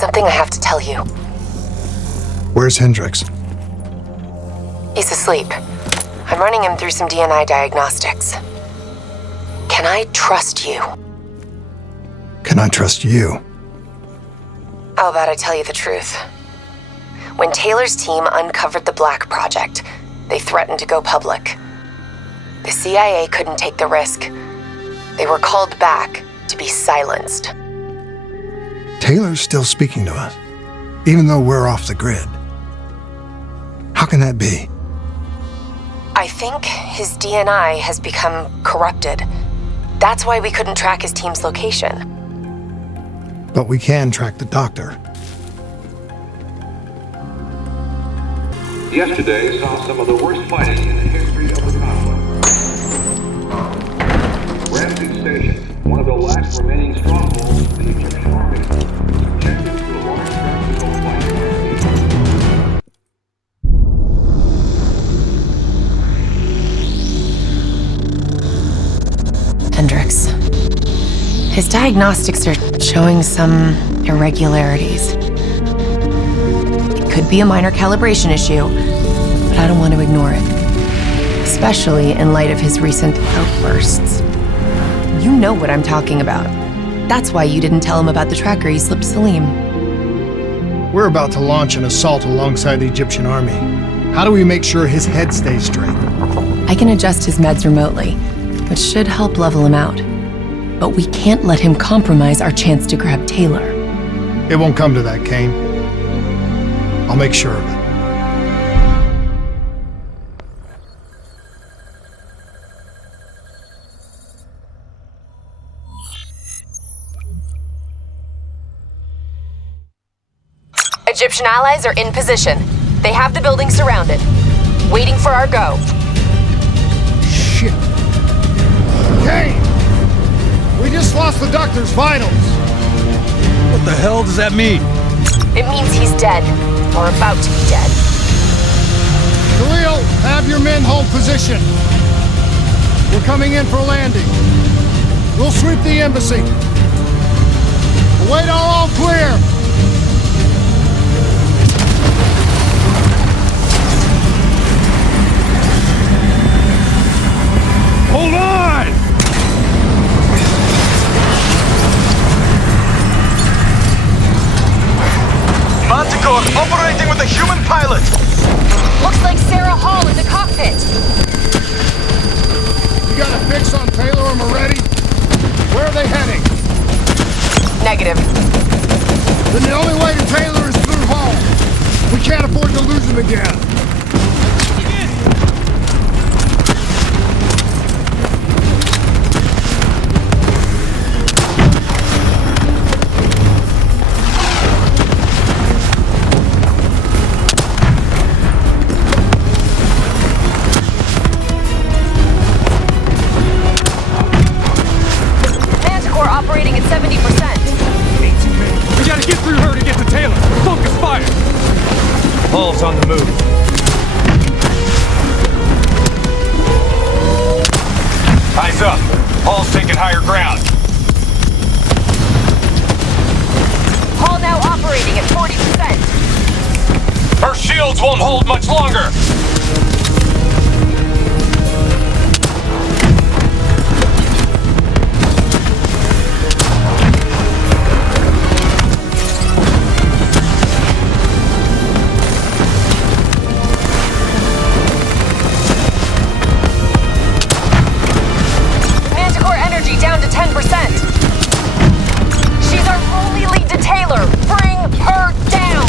something I have to tell you. Where's Hendricks? He's asleep. I'm running him through some DNA diagnostics. Can I trust you? Can I trust you? How about I tell you the truth? When Taylor's team uncovered the Black Project, they threatened to go public. The CIA couldn't take the risk. They were called back to be silenced. Taylor's still speaking to us, even though we're off the grid. How can that be? I think his DNA has become corrupted. That's why we couldn't track his team's location. But we can track the doctor. Yesterday saw some of the worst fighting in the history of the conflict. Ramsey Station, one of the last remaining strongholds of the Egyptian army, subjected to a large tactical fighting. Hendricks. His diagnostics are showing some irregularities. It could be a minor calibration issue, but I don't want to ignore it. Especially in light of his recent outbursts. You know what I'm talking about. That's why you didn't tell him about the tracker you slipped Salim. We're about to launch an assault alongside the Egyptian army. How do we make sure his head stays straight? I can adjust his meds remotely, which should help level him out. But we can't let him compromise our chance to grab Taylor. It won't come to that, Kane. I'll make sure of it. Egyptian allies are in position. They have the building surrounded, waiting for our go. Shit. Kane! We just lost the doctor's vitals. What the hell does that mean? It means he's dead, or about to be dead. Khalil, have your men hold position. We're coming in for landing. We'll sweep the embassy. Await all clear. Hold on! Manticore operating with a human pilot! Looks like Sarah Hall in the cockpit. You got a fix on Taylor and Moretti? Where are they heading? Negative. Then the only way to Taylor is through Hall. We can't afford to lose him again. Operating at 70%. We gotta get through her to get to Taylor. Focus fire! Hall's on the move. Eyes up. Hall's taking higher ground. Hall now operating at 40%. Her shields won't hold much longer. Down to 10%. She's our only lead to Taylor. Bring her down.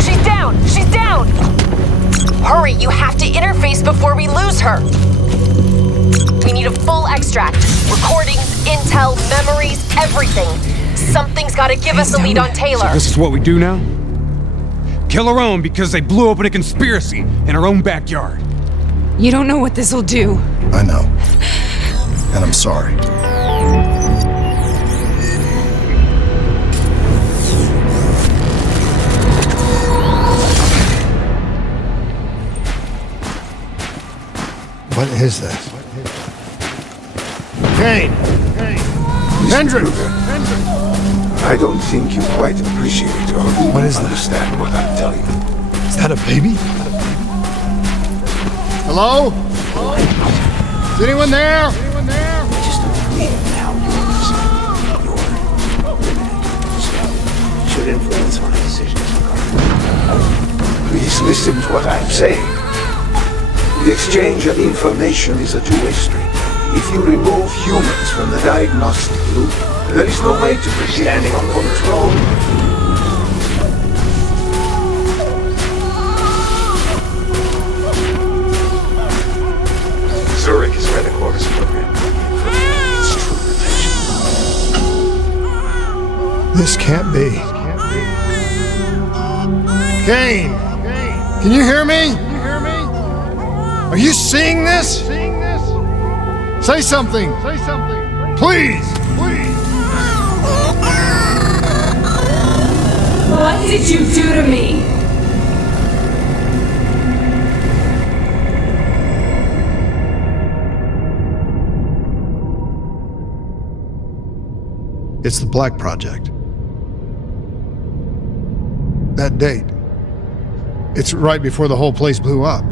She's down. She's down. Hurry, you have to interface before we lose her. We need a full extract. Recordings, intel, memories, everything. Something's got to give us a lead on Taylor. So this is what we do now? Kill our own because they blew open a conspiracy in our own backyard. You don't know what this'll do. I know. And I'm sorry. What is this? Kane! Hendricks! I don't think you quite appreciate or What is that? understand what I'm telling you. Is that a baby? Hello? Is anyone there? Just believe now your decision should influence my decisions. Please listen to what I'm saying. The exchange of information is a two-way street. If you remove humans from the diagnostic loop, there is no way to predict standing on control. Zurich is where the Corvus program its true potential. This can't be. Kane! Can you hear me? Are you seeing this? Say something! Please! What did you do to me? It's the Black Project. That date. It's right before the whole place blew up.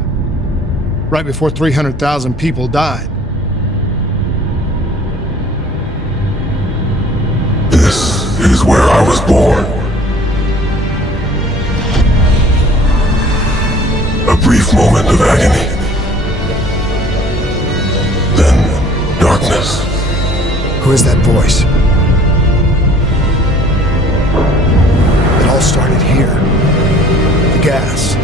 Right before 300,000 people died. This is where I was born. A brief moment of agony. Then darkness. Who is that voice? It all started here. The gas.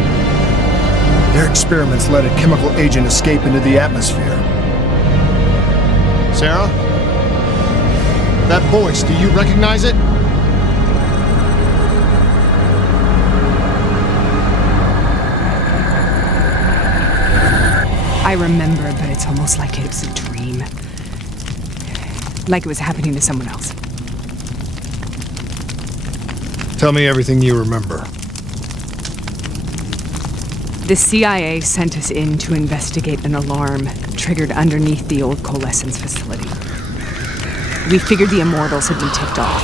Their experiments let a chemical agent escape into the atmosphere. Sarah? That voice, do you recognize it? I remember, but it's almost like it was a dream. Like it was happening to someone else. Tell me everything you remember. The CIA sent us in to investigate an alarm triggered underneath the old coalescence facility. We figured the immortals had been tipped off.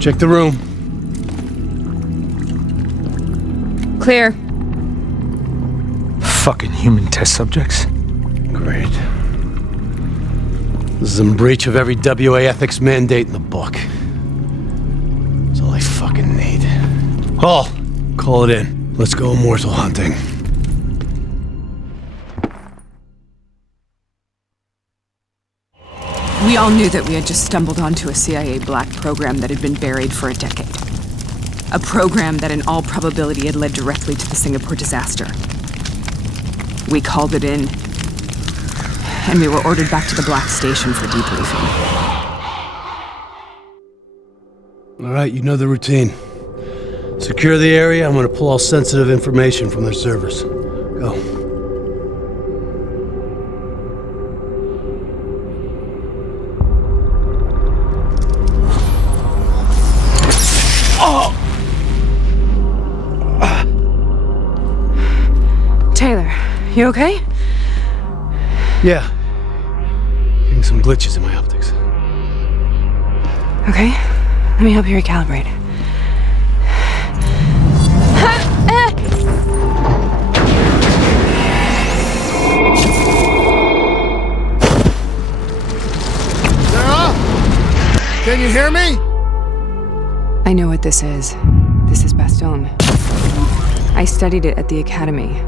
Check the room. Clear. Fucking human test subjects. Great. This is in breach of every WA ethics mandate in the book. That's all I fucking need. Hall, call it in. Let's go immortal hunting. We all knew that we had just stumbled onto a CIA black program that had been buried for a decade. A program that in all probability had led directly to the Singapore disaster. We called it in, and we were ordered back to the Black Station for debriefing. All right, you know the routine. Secure the area. I'm gonna pull all sensitive information from their servers. Go. Taylor, you okay? Yeah. Getting some glitches in my optics. Okay, let me help you recalibrate. Sarah? Can you hear me? I know what this is. This is Bastogne. I studied it at the Academy.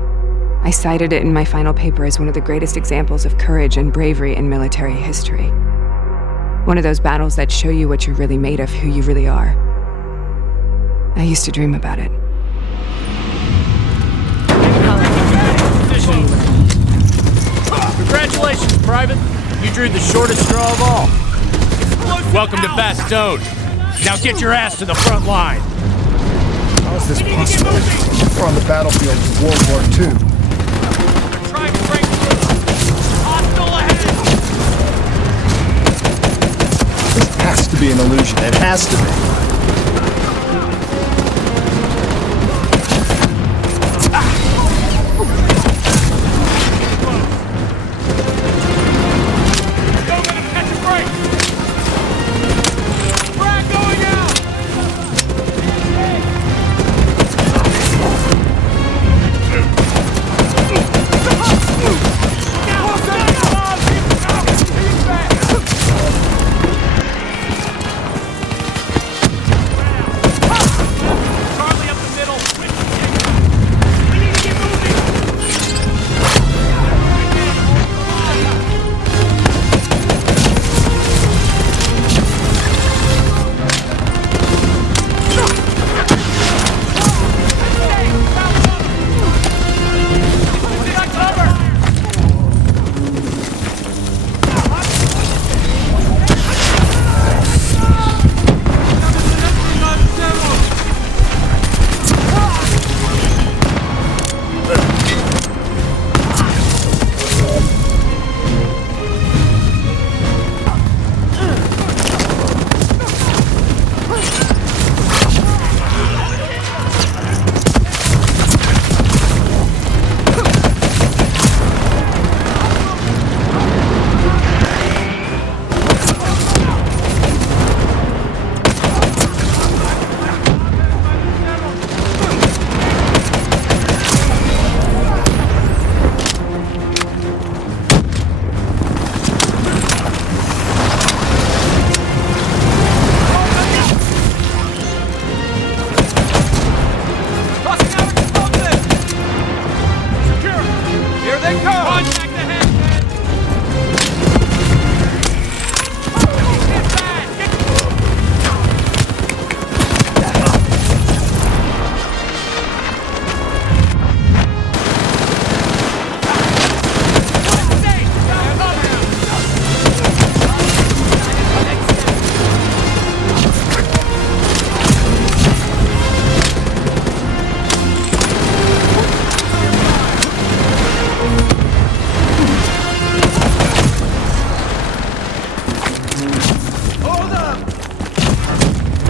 I cited it in my final paper as one of the greatest examples of courage and bravery in military history. One of those battles that show you what you're really made of, who you really are. I used to dream about it. Congratulations, Private. You drew the shortest straw of all. Welcome to Bastogne. Now get your ass to the front line. How is this possible? We're on the battlefield of World War II. Trying to break through. Hostile ahead. This has has to be an illusion. It has to be.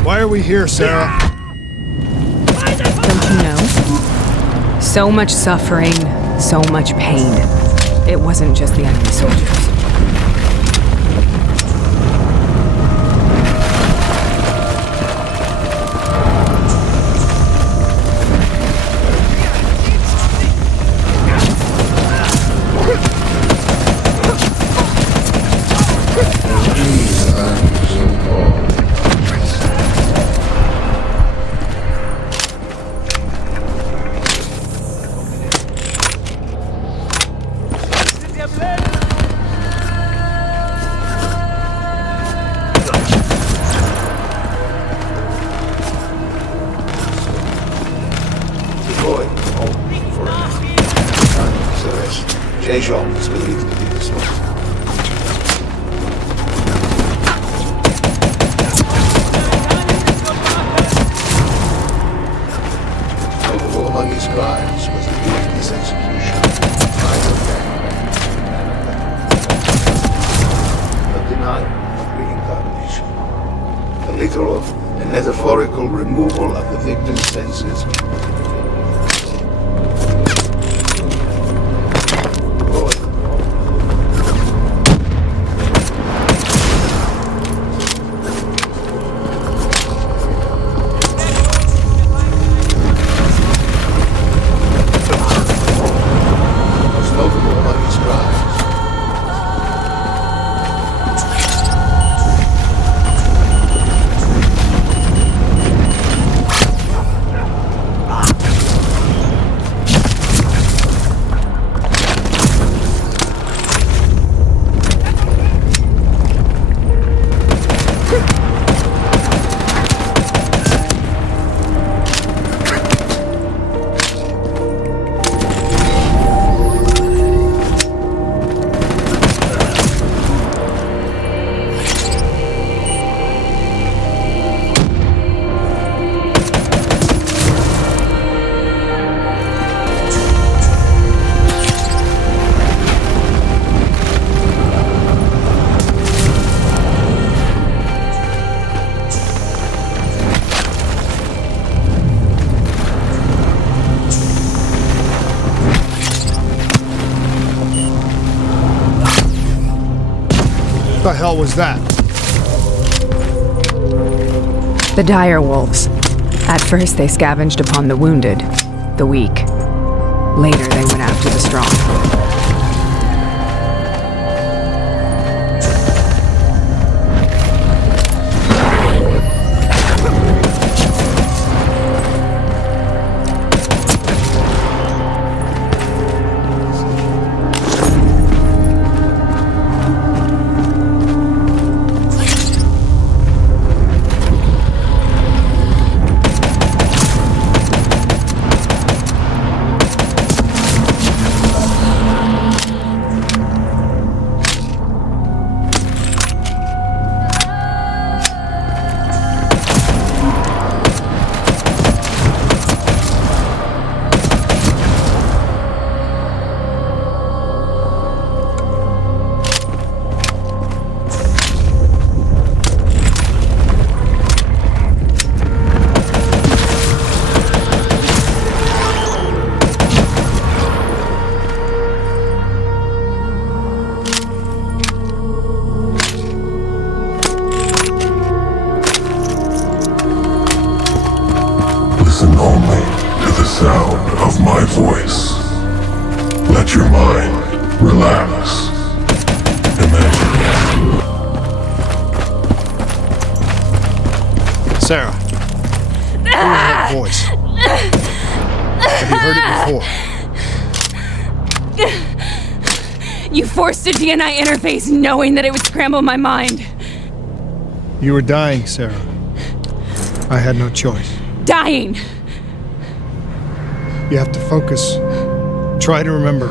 Why are we here, Sarah? Don't you know? So much suffering, so much pain. It wasn't just the enemy soldiers. Is believed to be the smoke. Notable among his crimes was the witness execution of denial of reincarnation. The literal and metaphorical removal of the victim's senses. The hell was that? The dire wolves. At first, they scavenged upon the wounded, the weak. Later, they went after the strong. Listen only to the sound of my voice. Let your mind relax. Imagine. Sarah. Who is that voice? Have you heard it before? You forced a DNI interface knowing that it would scramble my mind. You were dying, Sarah. I had no choice. Dying! You have to focus. Try to remember.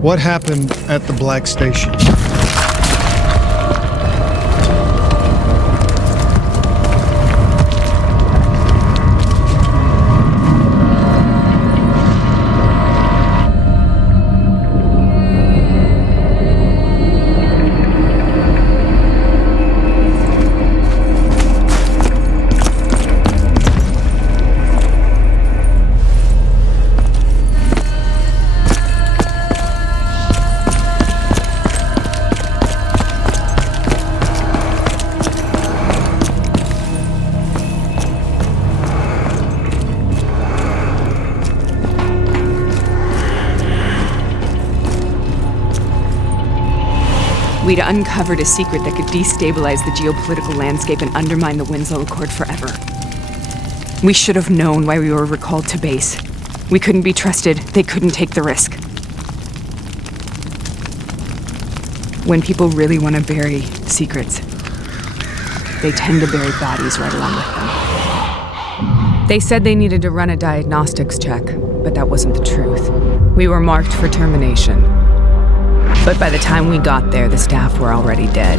What happened at the Black Station? We'd uncovered a secret that could destabilize the geopolitical landscape and undermine the Winslow Accord forever. We should have known why we were recalled to base. We couldn't be trusted. They couldn't take the risk. When people really want to bury secrets, they tend to bury bodies right along with them. They said they needed to run a diagnostics check, but that wasn't the truth. We were marked for termination. But by the time we got there, the staff were already dead.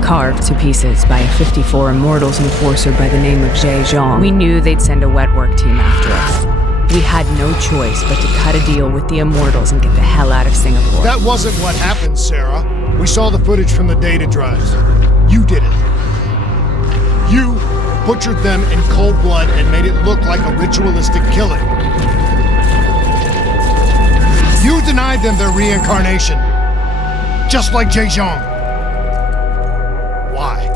Carved to pieces by a 54 Immortals enforcer by the name of Jay Zhang. We knew they'd send a wet work team after us. We had no choice but to cut a deal with the Immortals and get the hell out of Singapore. That wasn't what happened, Sarah. We saw the footage from the data drives. You did it. You butchered them in cold blood and made it look like a ritualistic killing. You denied them their reincarnation. Just like Jay Zhang. Why?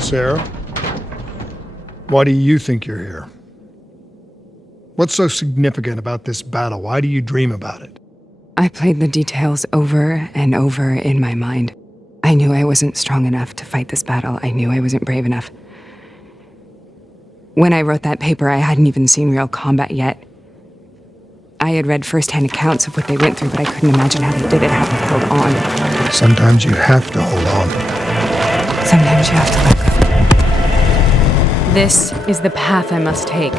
Sarah? Why do you think you're here? What's so significant about this battle? Why do you dream about it? I played the details over and over in my mind. I knew I wasn't strong enough to fight this battle. I knew I wasn't brave enough. When I wrote that paper, I hadn't even seen real combat yet. I had read first-hand accounts of what they went through, but I couldn't imagine how they did it, how they held on. Sometimes you have to hold on. Sometimes you have to let go. This is the path I must take.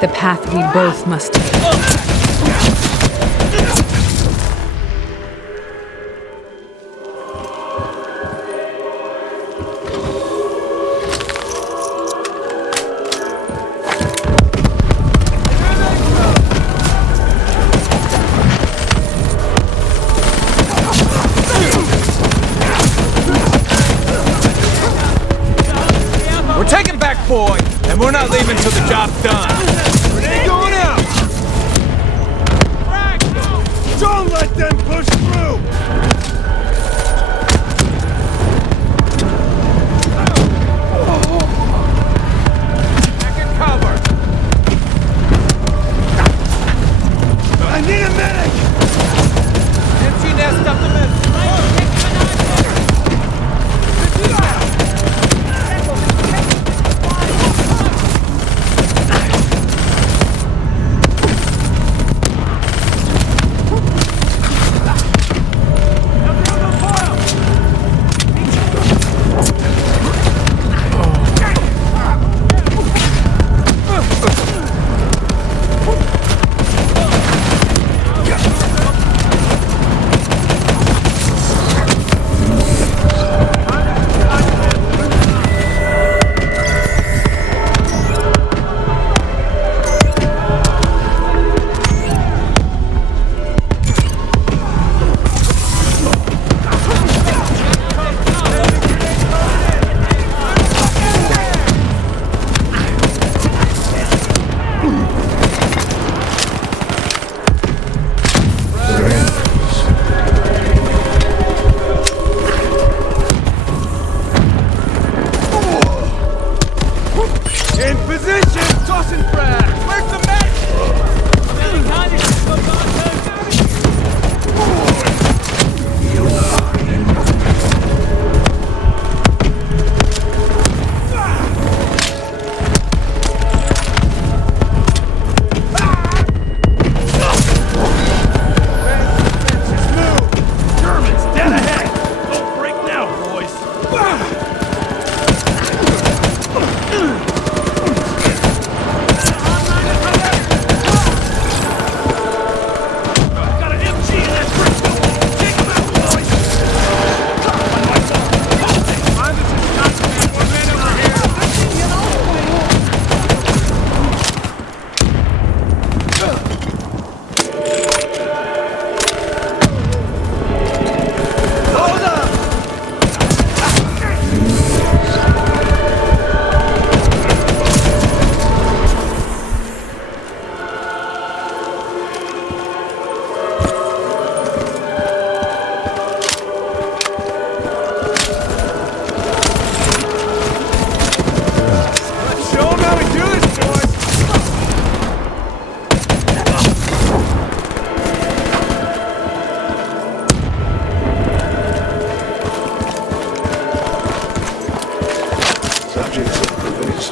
The path we both must take. not leaving till the job's done. Grenade going out! Don't let them push through! I need a medic! Empty nest up the middle. In position! Tossing frag! Where's the medic? Germans dead ahead! Don't break now, boys! Got an MG in that Bristol! Take him out, boys! This is not one man over Hold up! Let's show 'em how we do this, boys! Subjects have proven its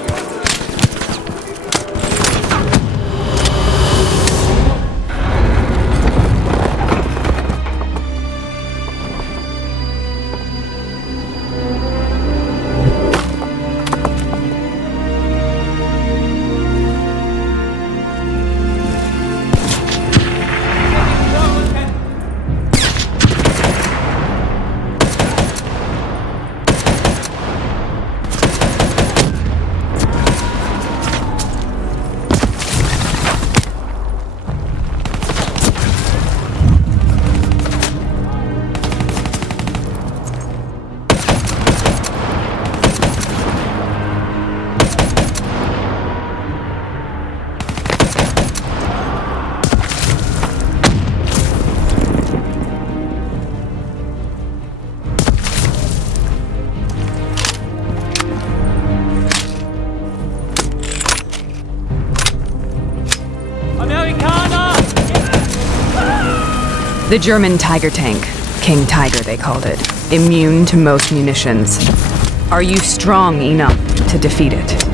The German Tiger tank. King Tiger, they called it. Immune to most munitions. Are you strong enough to defeat it?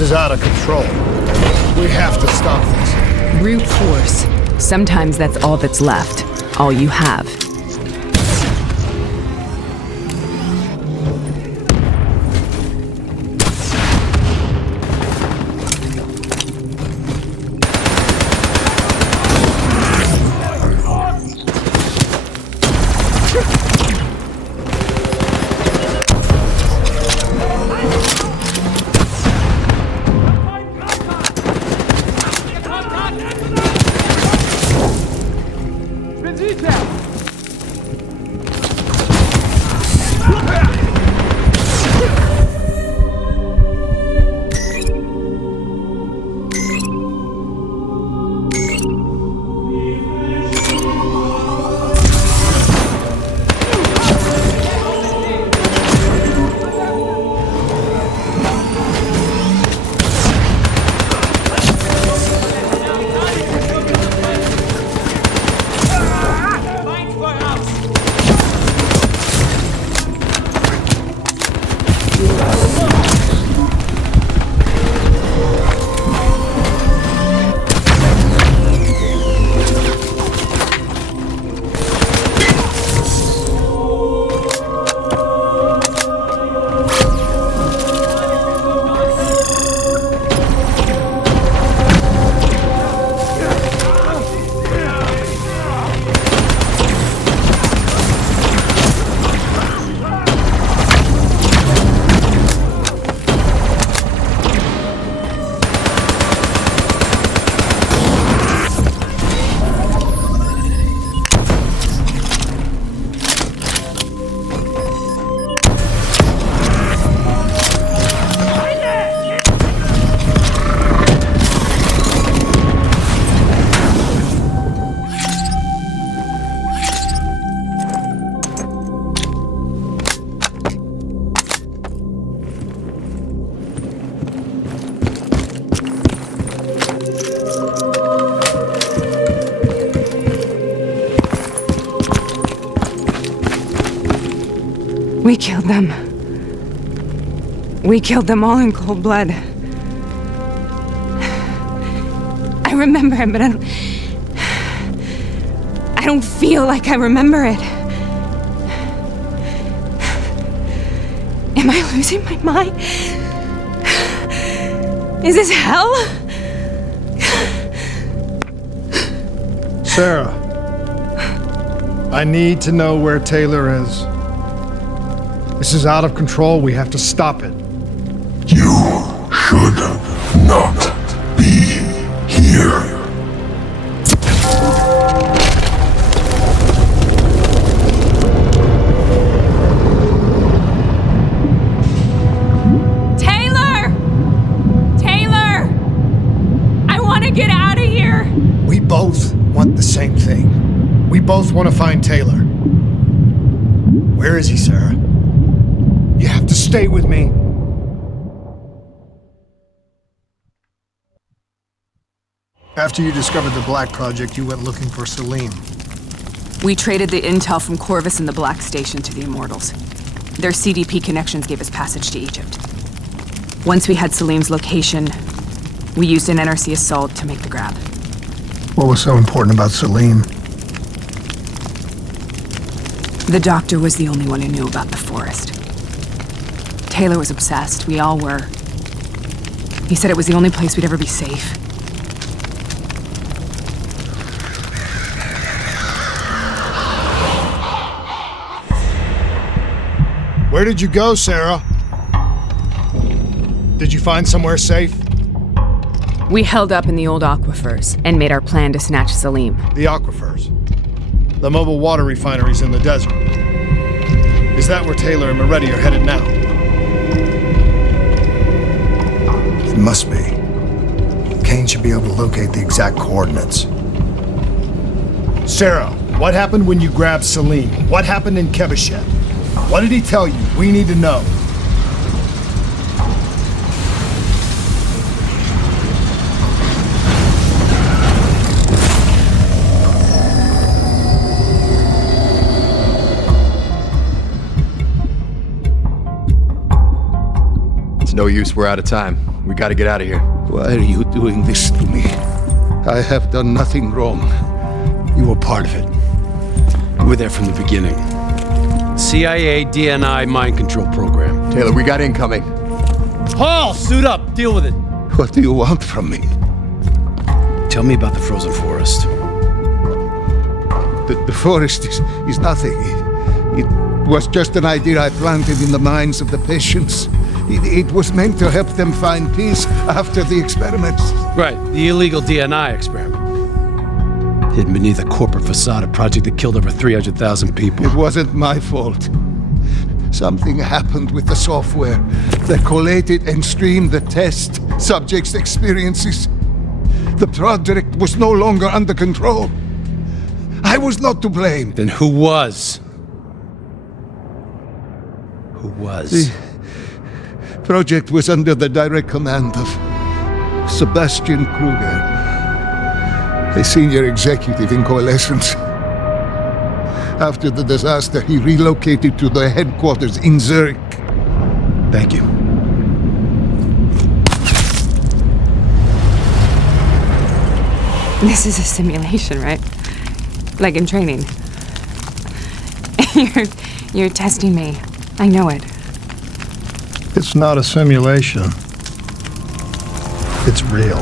This is out of control. We have to stop this. Brute force. Sometimes that's all that's left. All you have. We killed them. We killed them all in cold blood. I remember it, but I don't feel like I remember it. Am I losing my mind? Is this hell? Sarah, I need to know where Taylor is. This is out of control. We have to stop it. You should not be here. Taylor! Taylor! I want to get out of here! We both want the same thing. We both want to find Taylor. Where is he, Sarah? You have to stay with me. After you discovered the Black Project, you went looking for Salim. We traded the intel from Corvus and the Black Station to the Immortals. Their CDP connections gave us passage to Egypt. Once we had Salim's location, we used an NRC assault to make the grab. What was so important about Salim? The doctor was the only one who knew about the forest. Taylor was obsessed. We all were. He said it was the only place we'd ever be safe. Where did you go, Sarah? Did you find somewhere safe? We held up in the old aquifers and made our plan to snatch Salim. The aquifers. The mobile water refineries in the desert. Is that where Taylor and Moretti are headed now? It must be. Kane should be able to locate the exact coordinates. Sarah, what happened when you grabbed Salim? What happened in Kebashet? What did he tell you? We need to know. No use, we're out of time. We gotta get out of here. Why are you doing this to me? I have done nothing wrong. You were part of it. You were there from the beginning. CIA, DNI, mind control program. Taylor, we got incoming. Hall, suit up. Deal with it. What do you want from me? Tell me about the frozen forest. The forest is nothing. It was just an idea I planted in the minds of the patients. It was meant to help them find peace after the experiments. Right, the illegal DNI experiment. Hidden beneath a corporate facade, a project that killed over 300,000 people. It wasn't my fault. Something happened with the software that collated and streamed the test subjects' experiences. The project was no longer under control. I was not to blame. Then who was? Who was? The project was under the direct command of Sebastian Kruger, a senior executive in Coalescence. After the disaster, he relocated to the headquarters in Zurich. Thank you. This is a simulation, right? Like in training. You're testing me. I know it. It's not a simulation. It's real.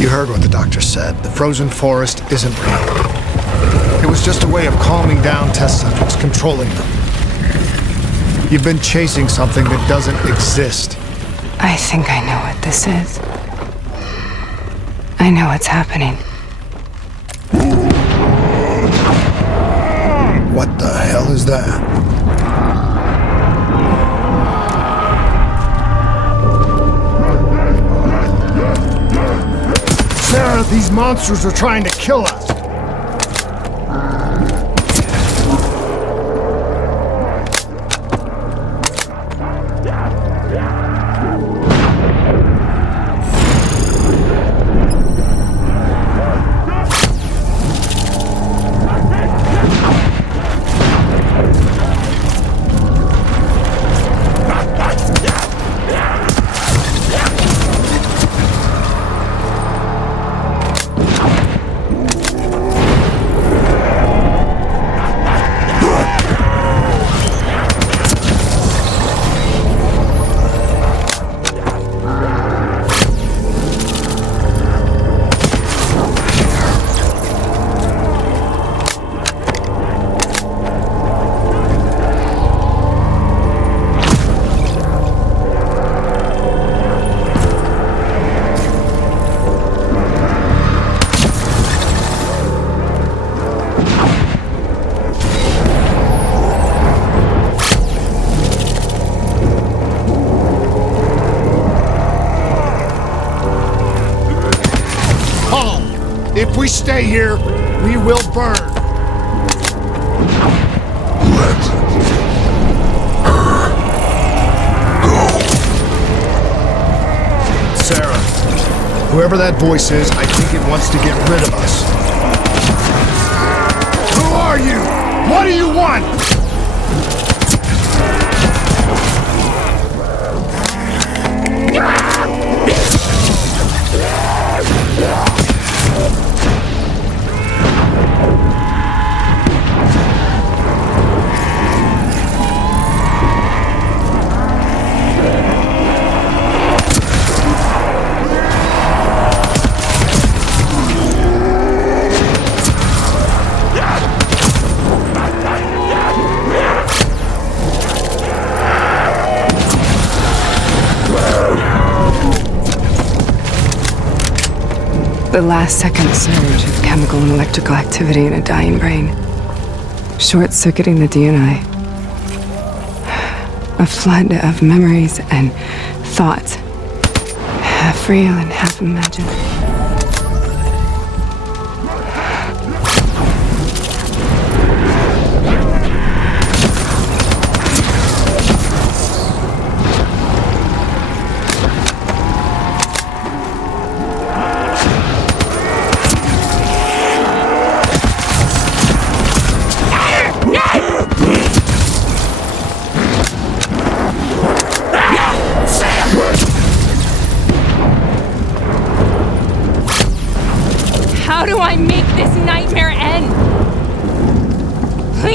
You heard what the doctor said. The frozen forest isn't real. It was just a way of calming down test subjects, controlling them. You've been chasing something that doesn't exist. I think I know what this is. I know what's happening. What the hell is that? Sarah, these monsters are trying to kill us. If we stay here, we will burn. Let her go. Sarah, whoever that voice is, I think it wants to get rid of us. Who are you? What do you want? The last second surge of chemical and electrical activity in a dying brain. Short-circuiting the DNI. A flood of memories and thoughts. Half real and half imagined.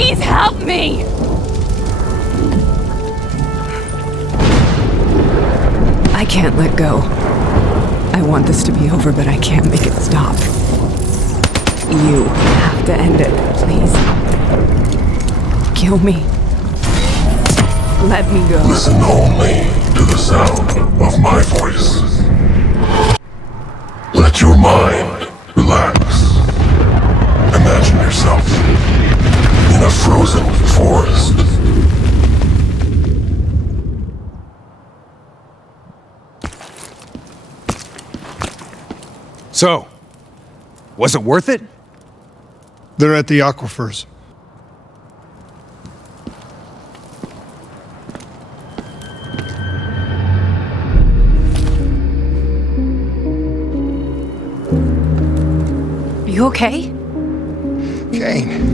Please help me! I can't let go. I want this to be over, but I can't make it stop. You have to end it, please. Kill me. Let me go. Listen only to the sound of my voice. Let your mind relax. Imagine yourself in a frozen forest. So, was it worth it? They're at the aquifers. You okay? Kane.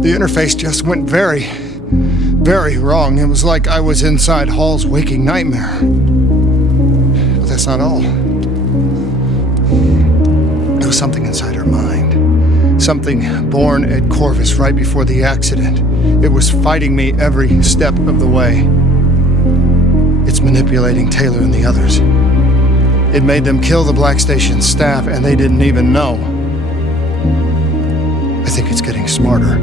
The interface just went very wrong. It was like I was inside Hall's waking nightmare. But that's not all. There was something inside her mind. Something born at Corvus right before the accident. It was fighting me every step of the way. It's manipulating Taylor and the others. It made them kill the Black Station staff, and they didn't even know. I think it's getting smarter.